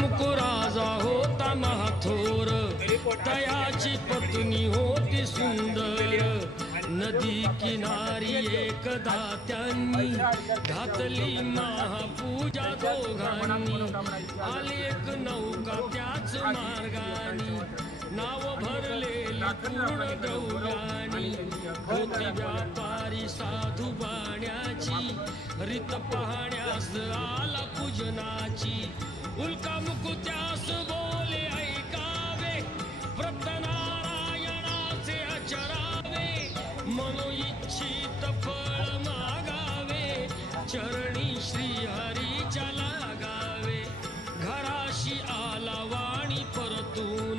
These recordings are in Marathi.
मुकुराजा राजा होता महाथोर. तयाची पत्नी होती सुंदर. नदी किनारी एकदा त्यांनी घातली महापूजा दोघांनी. आली एक नौका त्याच मार्गाने. नाव भरलेली पूर्ण गौराणी होती व्यापारी साधू बाण्याची. रित पाहण्यास आला पूजनाची. उल्का मुकुत्यास बोले ऐकावे. व्रत नारायणाचे अचरावे मनो इच्छित फळ मागावे. चरणी श्री हरीच्या लागावे. घराशी आला वाणी परतून.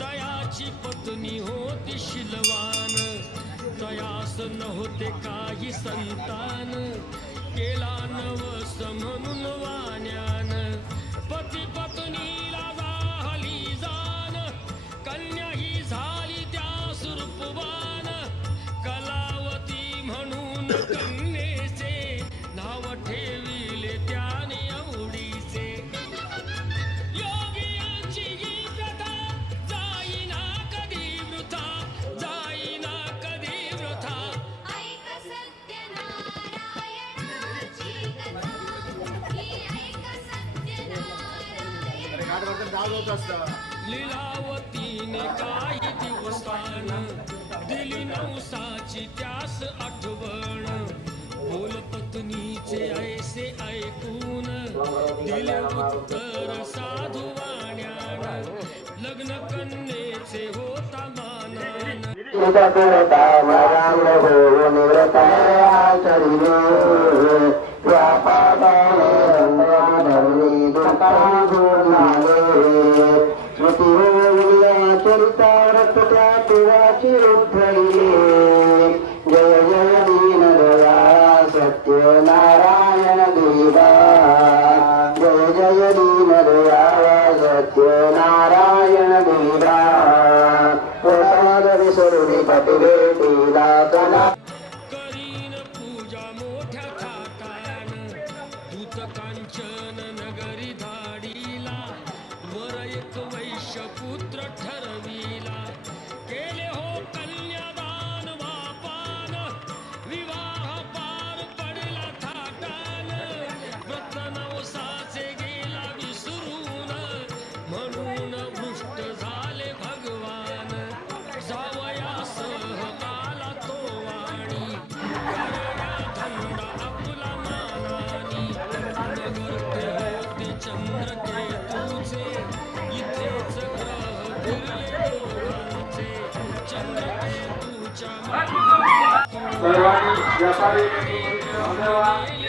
तयाची पत्नी होती शिलवान. तयास नव्हते काही संतान. केला नवस म्हणून वाण्यान. सत्यनारायण लीलावतीने काही दिवसान दिली नवसाची त्यास आठवण. बोल पत्नीचे ऐसे ऐकून दिले उत्तर साधू वाण्यान. लग्न कन्येचे होता मानान. ಸತಿರೇತಿ ಲಾಕನ Biasa di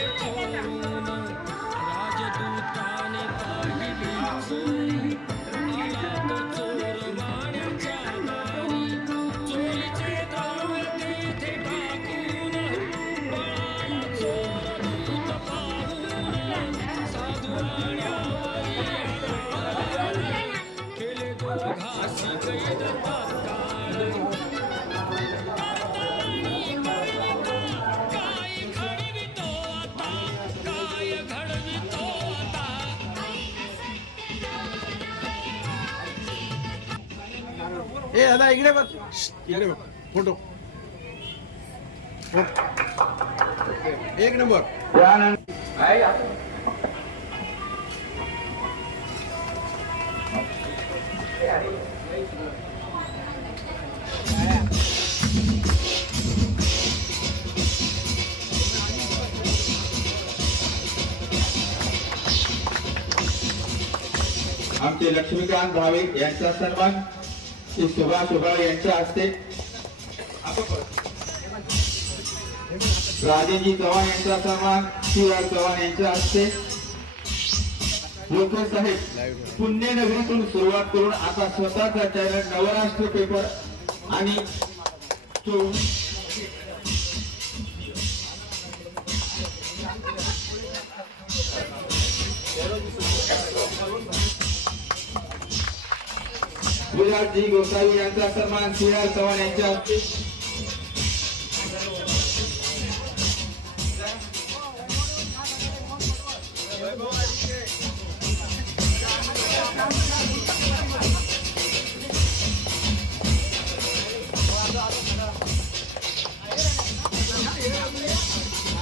हे दादा इकडे बघ. इकडे बघ. फोटो. एक नंबर. आमचे लक्ष्मीकांत भावे यांचा सन्मान. श्री सुभाष सुभाळ यांच्या हस्ते. राजेजी चव्हाण यांचा सन्मान शिवराज चव्हाण यांच्या हस्ते. लोक साहेब पुण्यनगरीतून सुरुवात करून आता स्वतःचा चॅनल नवराष्ट्र पेपर आणि तो Bujardi Gosari yang telah termansia yang cantik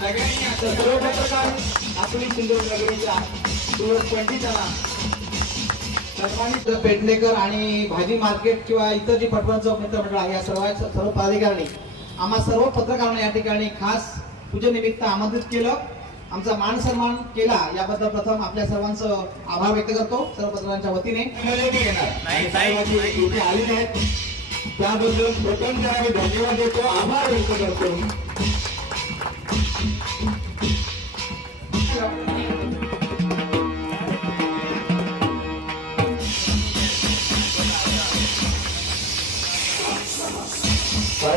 Lagi ini, sebelum kita tekan, सन्मानित पेडणेकर आणि भाजी मार्केट किंवा इतर जी पटवांचं मित्रमंडळ आहे या सर्व सर्व पदाधिकाऱ्यांनी आम्हा सर्व पत्रकारांना या ठिकाणी खास पूजेनिमित्त आमंत्रित केलं. आमचा मान सन्मान केला. याबद्दल प्रथम आपल्या सर्वांचं आभार व्यक्त करतो सर्व पत्रकारांच्या वतीने आलेले आहेत त्याबद्दल प्रथम त्यांना मी धन्यवाद देतो. आभार व्यक्त करतो.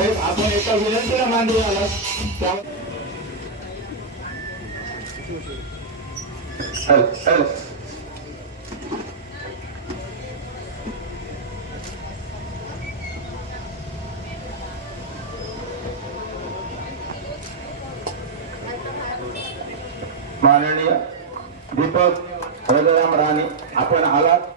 साहेब आपण एका विनंतीला मांडू झाला माननीय दीपक हळदराम राणे आपण आलात.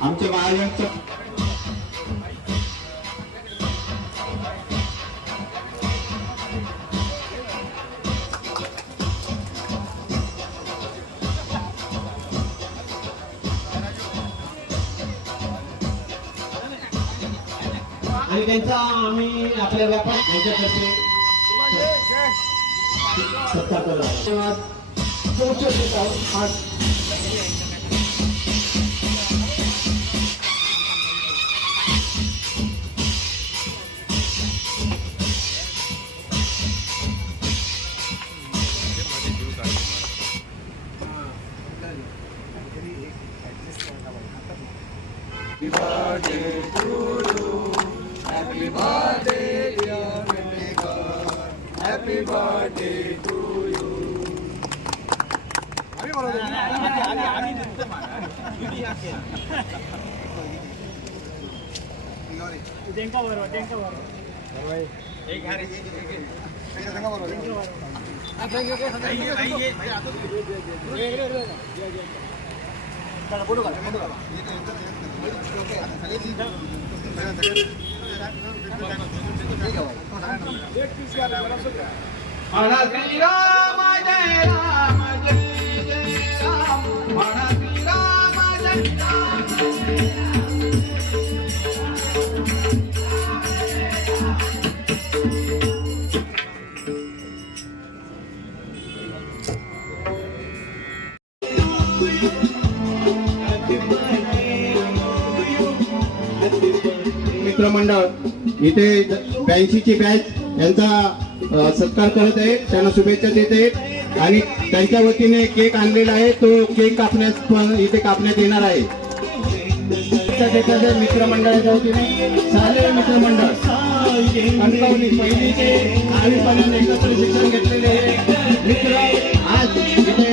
आमच्या महाराजांचं आणि त्यांचा आम्ही आपल्या व्यापार यांच्यातर्फे सत्कार करतो धन्यवाद पोहोचत येत आहोत आज म्हणा श्रीराम जय राम जय जय राम म्हणा श्रीराम जय राम इथे ब्याऐंशीची बॅच यांचा सत्कार करत आहे. त्यांना शुभेच्छा देत आहेत आणि त्यांच्या वतीने केक आणलेला आहे. तो केक कापण्यास पण इथे कापण्यात येणार आहे. शुभेच्छा मित्रमंडळाच्या वतीने. चालेल मित्रमंडळ. कणकवली पहिलीचे आम्हीपर्यंत एकत्र शिक्षण घेतलेले हे मित्र आज इथे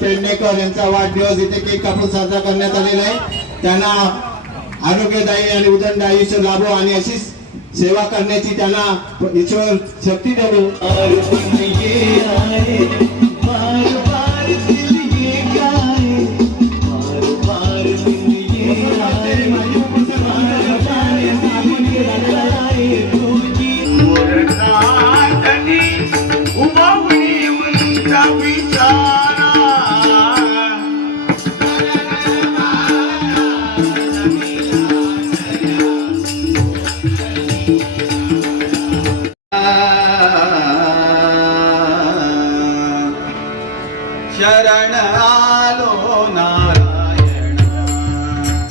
पेडणेकर यांचा वाढदिवस इथे केक कापून साजरा करण्यात आलेला आहे त्यांना आरोग्यदायी आणि उदंड आयुष्य लाभो आणि अशीच सेवा करण्याची त्यांना ईश्वर शक्ती देवो.